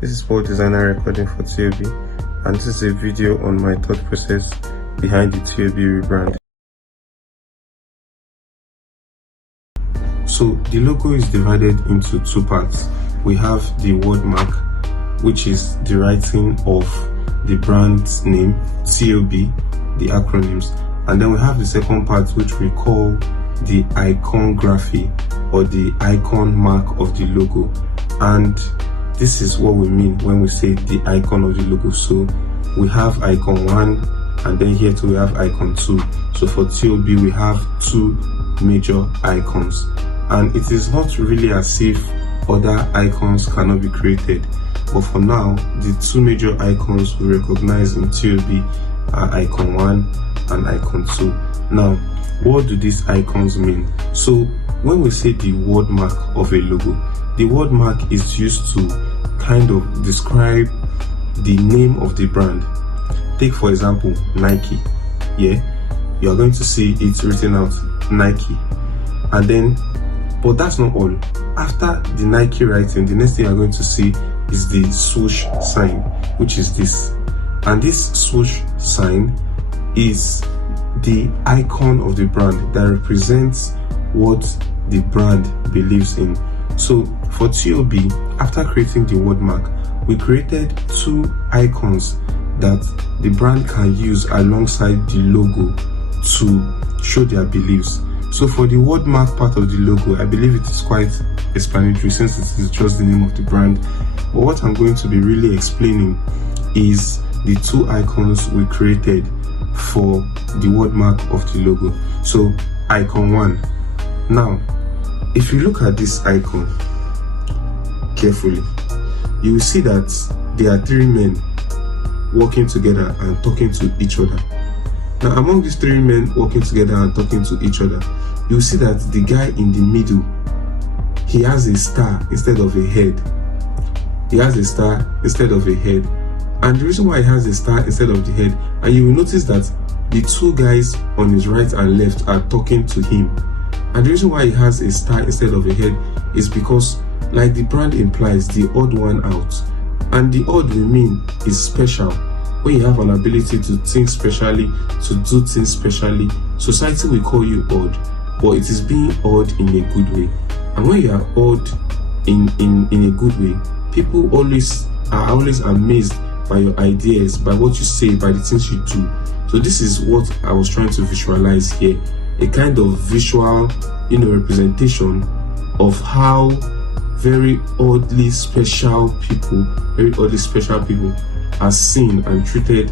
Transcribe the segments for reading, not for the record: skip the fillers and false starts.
This is Paul Designer recording for TOB, and this is a video on my thought process behind the TOB rebrand. So the logo is divided into two parts. We have the word mark, which is the writing of the brand's name, TOB, the acronyms, and then we have the second part, which we call the iconography or the icon mark of the logo. And this is what we mean when we say the icon of the logo. So we have icon 1, and then here too we have icon 2. So for TOB we have two major icons, and it is not really as if other icons cannot be created, but for now the two major icons we recognize in TOB are icon 1 and icon 2. Now, what do these icons mean? So when we say the word mark of a logo, the word mark is used to kind of describe the name of the brand. Take for example Nike. Yeah, you are going to see it written out Nike, and then, but that's not all. After the Nike writing, the next thing you are going to see is the swoosh sign, which is this, and this swoosh sign is the icon of the brand that represents what the brand believes in. So for TOB, after creating the word mark, we created two icons that the brand can use alongside the logo to show their beliefs. So for the word mark part of the logo, I believe it is quite explanatory since it is just the name of the brand. But what I'm going to be really explaining is the two icons we created for the word mark of the logo. So icon 1. Now, if you look at this icon carefully, you will see that there are three men working together and talking to each other. Now, among these three men working together and talking to each other, you will see that the guy in the middle, he has a star instead of a head. He has a star instead of a head. And the reason why he has a star instead of the head, and you will notice that the two guys on his right and left are talking to him. And the reason why he has a star instead of a head is because, like the brand implies, the odd one out. And the odd we mean is special. When you have an ability to think specially, to do things specially, society will call you odd, but it is being odd in a good way. And when you are odd in a good way, people are always amazed by your ideas, by what you say, by the things you do. So this is what I was trying to visualize here, a kind of visual, representation of how very oddly special people are seen and treated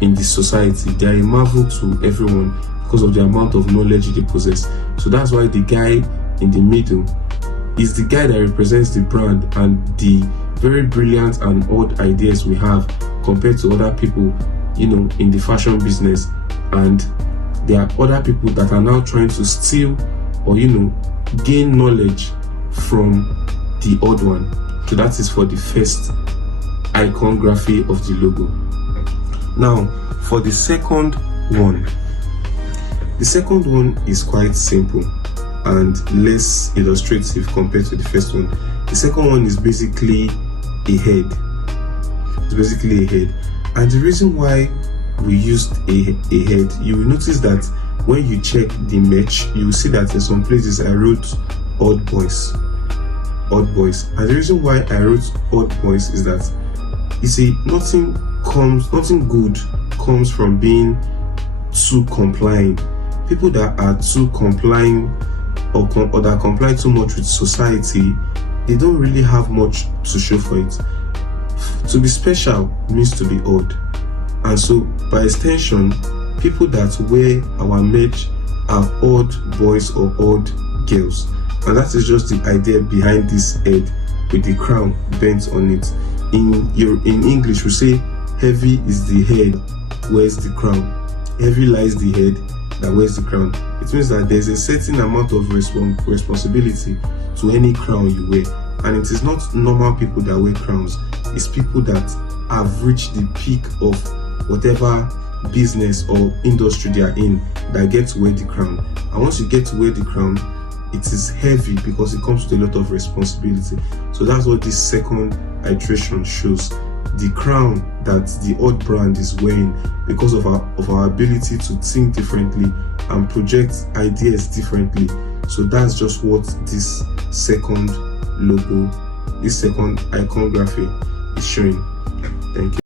in this society. They are a marvel to everyone because of the amount of knowledge they possess. So that's why the guy in the middle is the guy that represents the brand and the very brilliant and odd ideas we have compared to other people, in the fashion business. And there are other people that are now trying to steal or, gain knowledge from the odd one. So that is for the first iconography of the logo. Now, for the second one is quite simple and less illustrative compared to the first one. The second one is basically a head. It's basically a head. And the reason why we used a head, you will notice that when you check the merch, you will see that in some places I wrote odd boys. And the reason why I wrote odd boys is that, you see, nothing good comes from being too complying. People that are too complying or that comply too much with society, they don't really have much to show for it. To be special means to be odd, and so by extension, people that wear our merch are odd boys or odd girls. And that is just the idea behind this head with the crown bent on it. In English we say heavy is the head, wears the crown. Heavy lies the head that wears the crown. It means that there's a certain amount of responsibility to any crown you wear. And it is not normal people that wear crowns. It's people that have reached the peak of whatever business or industry they are in that get to wear the crown. And once you get to wear the crown, it is heavy because it comes with a lot of responsibility. So that's what this second iteration shows. The crown that the odd brand is wearing because of our ability to think differently and project ideas differently. So that's just what this second logo, this second iconography is showing. Thank you.